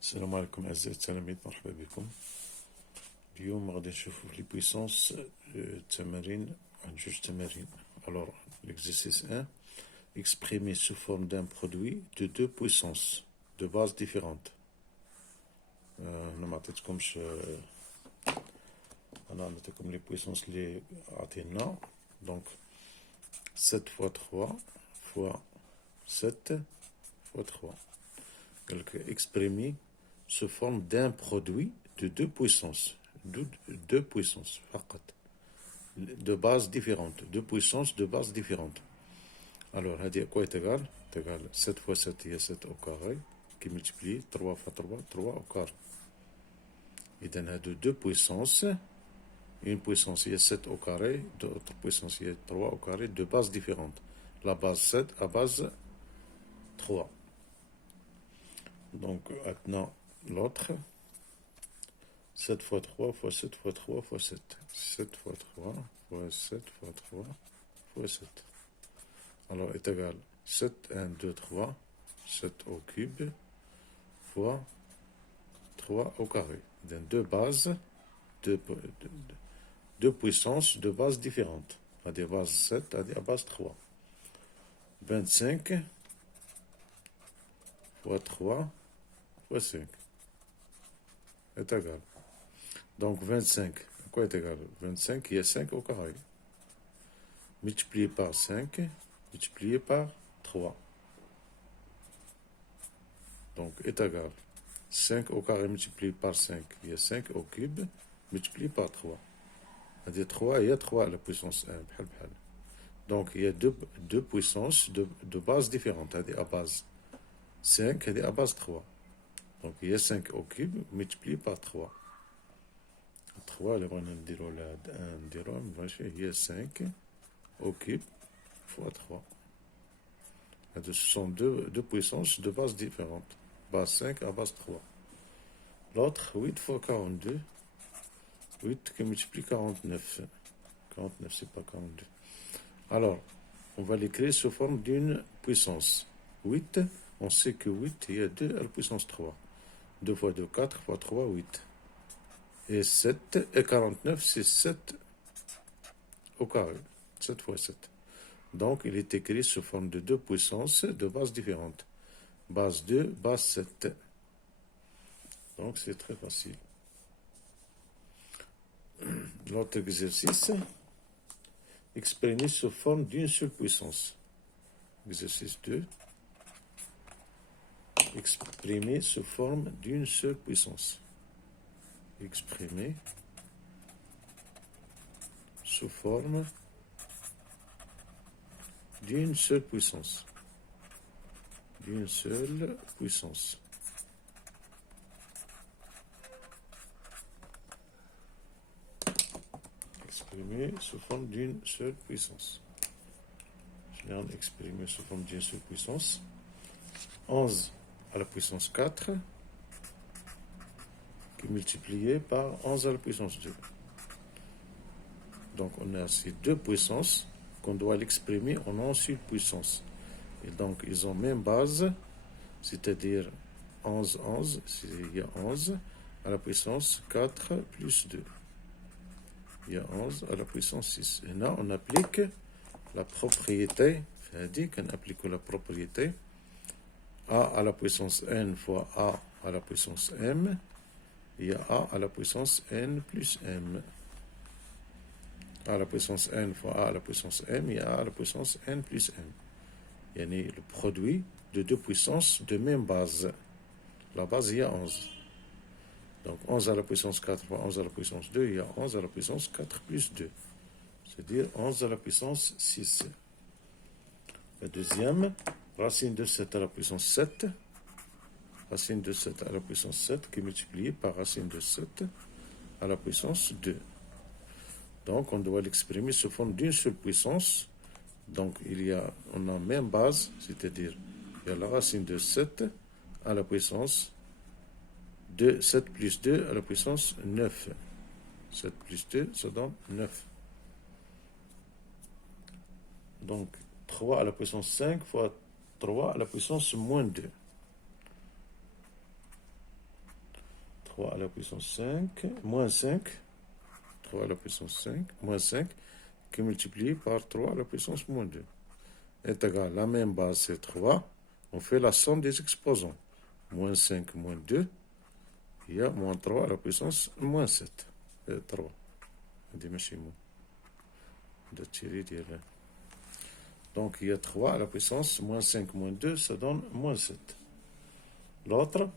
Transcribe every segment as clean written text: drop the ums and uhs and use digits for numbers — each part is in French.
السلام عليكم أعزائي التلاميذ، مرحبا بكم. اليوم غادي نشوفو في لي بويسونس تمارين عن جوج تمارين. Alors, l'exercice 1, exprimer sous forme d'un produit de deux puissances de bases différentes. أنا معطيتكمش أنا نعطيكم لي بويسونس اللي عطينا. Donc 7 fois 3 fois 7 fois 3. Donc, exprimer sous forme d'un produit de deux puissances. Deux puissances, de bases différentes. Deux puissances de bases différentes. Alors, à quoi est égal? C'est égal 7 fois 7, il y a 7 au carré, qui multiplie 3 fois 3, 3 au carré. Et dans les deux puissances, une puissance, il y a 7 au carré, d'autres puissances, il y a 3 au carré, deux bases différentes. La base 7 à base 3. Donc, maintenant, l'autre, 7 fois 3 fois 7 fois 3 fois 7. 7 fois 3 fois 7 fois 3 fois 7. Alors, est égal 7, 1, 2, 3, 7 au cube, fois 3 au carré. Donc, deux bases, deux puissances, deux bases différentes. À des bases 7, à des bases 3. 25 fois 3 fois 5 est égal. Donc 25, à quoi est égal? 25, il y a 5 au carré. Multiplié par 5, multiplié par 3. Donc est égal. 5 au carré multiplié par 5, il y a 5 au cube, multiplié par 3. C'est-à-dire 3, il y a 3 à la puissance 1. Donc il y a deux puissances de bases différentes. C'est-à-dire à base 5, c'est-à-dire à base 3. Donc il y a 5 au cube, multiplié par 3. 3, اللي بغينا نديرو لهاد 1 نديروه ماشي هي 5 au cube fois 3. Ce sont deux puissances de bases différentes. Base 5 à base 3. L'autre, 8 fois 42. 8 qui multiplie 49. 49, c'est pas 42. Alors, on va l'écrire sous forme d'une puissance. 8, on sait que 8, il y a 2 à la puissance 3. 2 fois 2, 4 fois 3, 8. Et 7 et 49, c'est 7 au carré. 7 fois 7. Donc, il est écrit sous forme de deux puissances de bases différentes. Base 2, base 7. Donc, c'est très facile. L'autre exercice, exprimer sous forme d'une seule puissance. Exercice 2. Exprimer sous forme d'une seule puissance. Exprimer sous forme d'une seule puissance. D'une seule puissance. Exprimer sous forme d'une seule puissance. Je viens d'exprimer sous forme d'une seule puissance. 11 à la puissance 4 qui est multiplié par 11 à la puissance 2. Donc on a ces deux puissances qu'on doit l'exprimer en une seule puissance. Et donc ils ont même base, c'est-à-dire 11, 11, il y a 11 à la puissance 4 plus 2. Il y a 11 à la puissance 6. Et là on applique la propriété, c'est-à-dire qu'on applique la propriété a à la puissance n fois a à la puissance m. Il y a a à la puissance n plus m. A à la puissance n fois a à la puissance m, il y a a à la puissance n plus m. Il y a le produit de deux puissances de même base. La base, il y a 11. Donc 11 à la puissance 4 fois 11 à la puissance 2, il y a 11 à la puissance 4 plus 2. C'est-à-dire 11 à la puissance 6. La deuxième, racine de 7 à la puissance 7. Racine de 7 à la puissance 7 qui est multipliée par racine de 7 à la puissance 2. Donc, on doit l'exprimer sous forme d'une seule puissance. Donc, on a même base, c'est-à-dire, il y a la racine de 7 à la puissance 2, 7 plus 2 à la puissance 9. 7 plus 2, ça donne 9. Donc, 3 à la puissance 5 fois 3 à la puissance moins 2. 3 à la puissance 5, moins 5, 3 à la puissance 5, moins 5, qui est multiplié par 3 à la puissance moins 2. Est égal, la même base c'est 3, on fait la somme des exposants. Moins 5, moins 2, il y a moins 3 à la puissance moins 7. 3. Donc il y a 3 à la puissance moins 5 moins 2, ça donne moins 7. L'autre,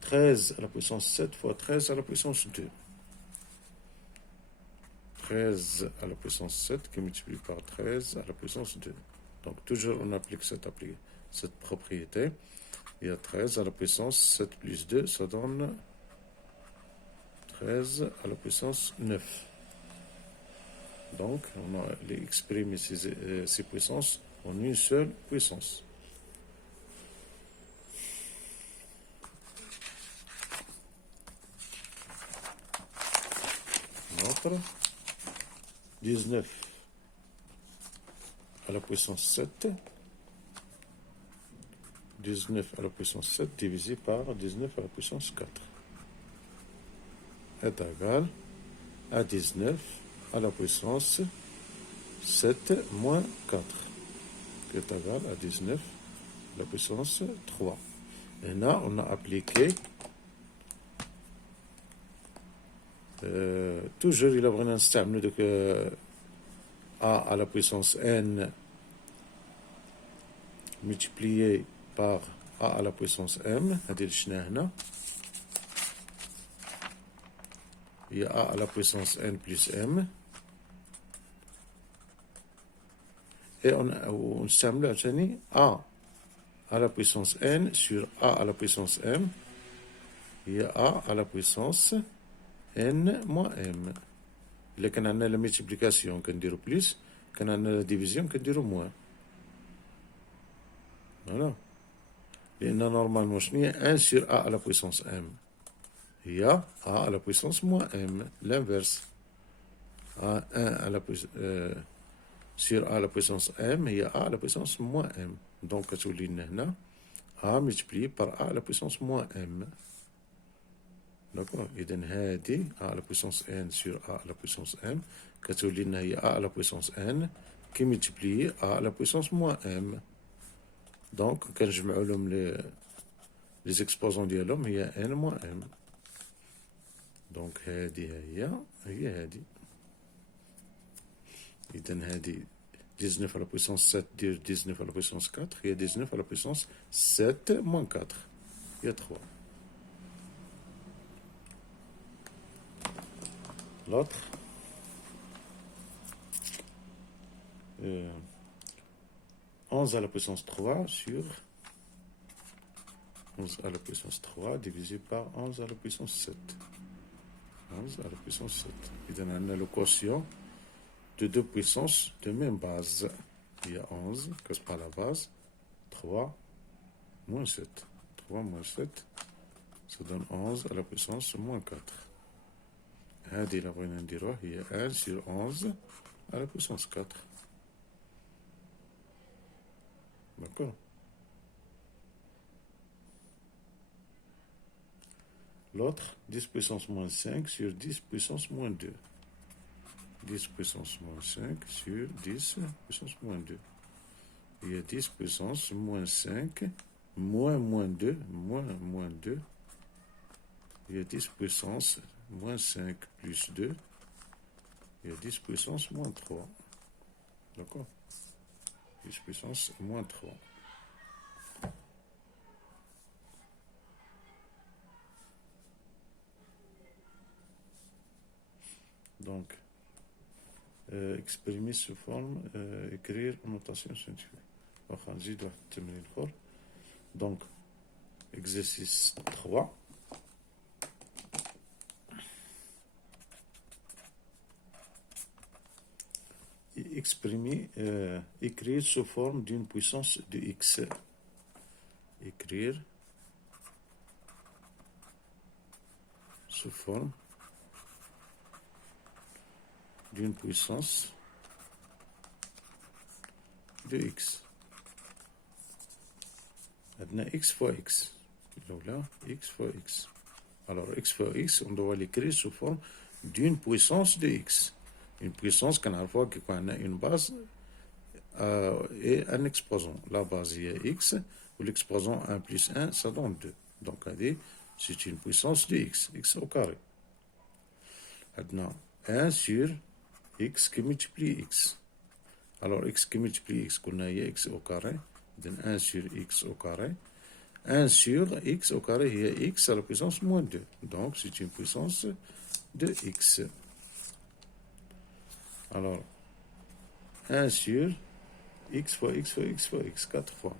13 à la puissance 7 fois 13 à la puissance 2. 13 à la puissance 7 qui multiplie par 13 à la puissance 2. Donc toujours on applique cette propriété. Il y a 13 à la puissance 7 plus 2, ça donne 13 à la puissance 9. Donc on a exprimé ces puissances en une seule puissance. Notre 19 à la puissance 7. 19 à la puissance 7 divisé par 19 à la puissance 4 est égal à 19 à la puissance 7 moins 4, qui est égal à 19 à la puissance 3. Et là, on a appliqué toujours il a vraiment نستعملوا donc a à la puissance n multiplié par a à la puissance m. هذه اللي شفناها هنا. Il y a a à la puissance n plus m. Et on نستعملوا عشان a à la puissance n sur a à la puissance m. Il y a a à la puissance n moins m. إلا كان عندنا la multiplication كنديرو plus, كان عندنا la division كنديرو moins. Voilà. لأن normalement شنو هي 1 sur a à la puissance m. هي a à la puissance moins m. L'inverse. 1 à la sur a à la puissance m هي a à la puissance moins m. Donc كتولي لنا هنا a multiplié par a à la puissance moins m. D'accord. إذن هذه a à la puissance n sur a à la puissance m كتولي لنا هي a à la puissance n qui multiplie a à la puissance moins m. Donc كنجمعوا لهم les exposants ديالهم هي n moins m. Donc هذه هي هذه. إذن هذه 19 à la puissance 7 dire 19 à la puissance 4 هي 19 à la puissance 7 moins 4. Il y a 3. L'autre, 11 à la puissance 3 sur 11 à la puissance 3 divisé par 11 à la puissance 7. 11 à la puissance 7. Et donc, on a le quotient de deux puissances de même base. Il y a 11, que c'est pas la base, 3 moins 7. 3 moins 7, ça donne 11 à la puissance moins 4. هذه اللي بغينا نديروها هي 1 sur 11 à la puissance 4. D'accord. L'autre, 10 puissance moins 5 sur 10 puissance moins 2. 10 puissance moins 5 sur 10 puissance moins 2. Il y a 10 puissance moins 5 moins 2, moins 2. Il y a 10 puissance moins 5 plus 2, il y a 10 puissance moins 3. D'accord. 10 puissance moins 3. Donc, exprimer sous forme, écrire en notation scientifique. Donc, exercice 3. Exprimer, écrire sous forme d'une puissance de x. Écrire sous forme d'une puissance de x. Maintenant x fois x. Donc là, x fois x. Alors, x fois x, on doit l'écrire sous forme d'une puissance de x. Une puissance qu'on a une base et un exposant. La base est x, ou l'exposant 1 plus 1, ça donne 2. Donc, c'est une puissance de x, x au carré. Maintenant, 1 sur x qui multiplie x. Alors, x qui multiplie x, qu'on a x au carré, donc 1 sur x au carré. 1 sur x au carré, il y a x à la puissance moins 2. Donc, c'est une puissance de x. Alors, 1 sur x fois x fois x fois x, 4 fois.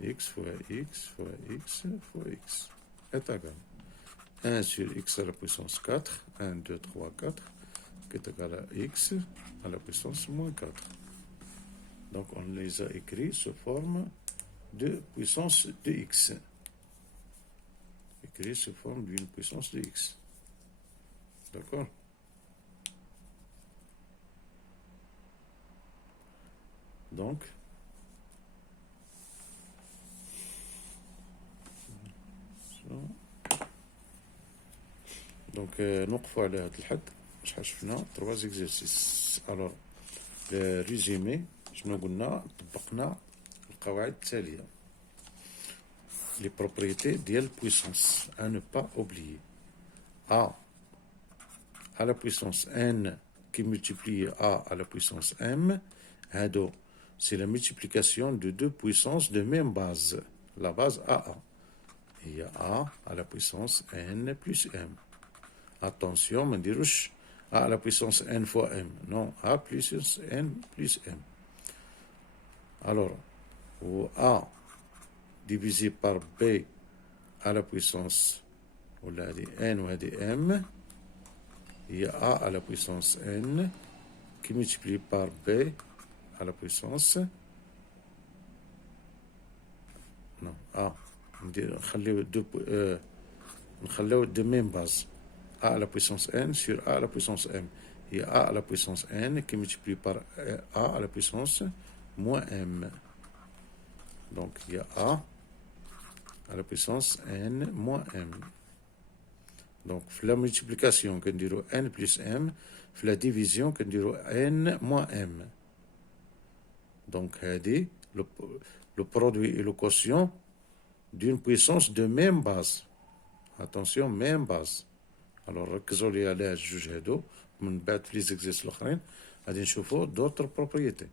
X fois x fois x fois x est égal. 1 sur x à la puissance 4, 1, 2, 3, 4, qui est égal à x à la puissance moins 4. Donc, on les a écrits sous forme de puissance de x. Écrit sous forme d'une puissance de x. D'accord? Donc, نوقفوا على هذا الحد. شحال شفنا 3 زيكزيرسيس. الوغ ريزومي شنو قلنا؟ طبقنا القواعد التاليه. Les propriétés de la puissance à ne pas oublier. A à la puissance n qui multiplie A à la puissance m, c'est la multiplication de deux puissances de même base, la base AA. Il y a A à la puissance n plus m. Attention, on ne dit A à la puissance n fois m. Non, A plus n plus m. Alors, A divisé par B à la puissance n ou m, il y a A à la puissance n qui multiplie par B à la puissance non A نخليو de même base A à la puissance n sur A à la puissance m. Il y a A à la puissance n qui multiplie par A à la puissance moins m. Donc il y a A à la puissance n moins m. Donc, la multiplication, qu'on dirait n plus m, la division, qu'on dirait n moins m. Donc, le produit et le quotient d'une puissance de même base. Attention, même base. Alors, ركزوا لي على الجوج هادو من بعد في لي زيكزيرسيس الاخرين غادي نشوفوا d'autres propriétés.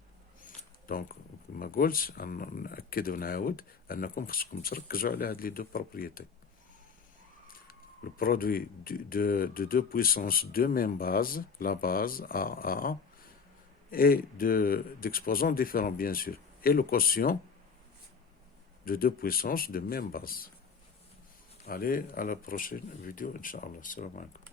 دونك كما قلت نأكد ونعاود انكم خصكم تركزوا على هاد لي دو بروبريتي. Le produit de deux puissances de même base, la base AA, et d'exposants différents bien sûr, et le quotient de deux puissances de même base. Allez, à la prochaine vidéo, Inch'Allah. Salam alaikum.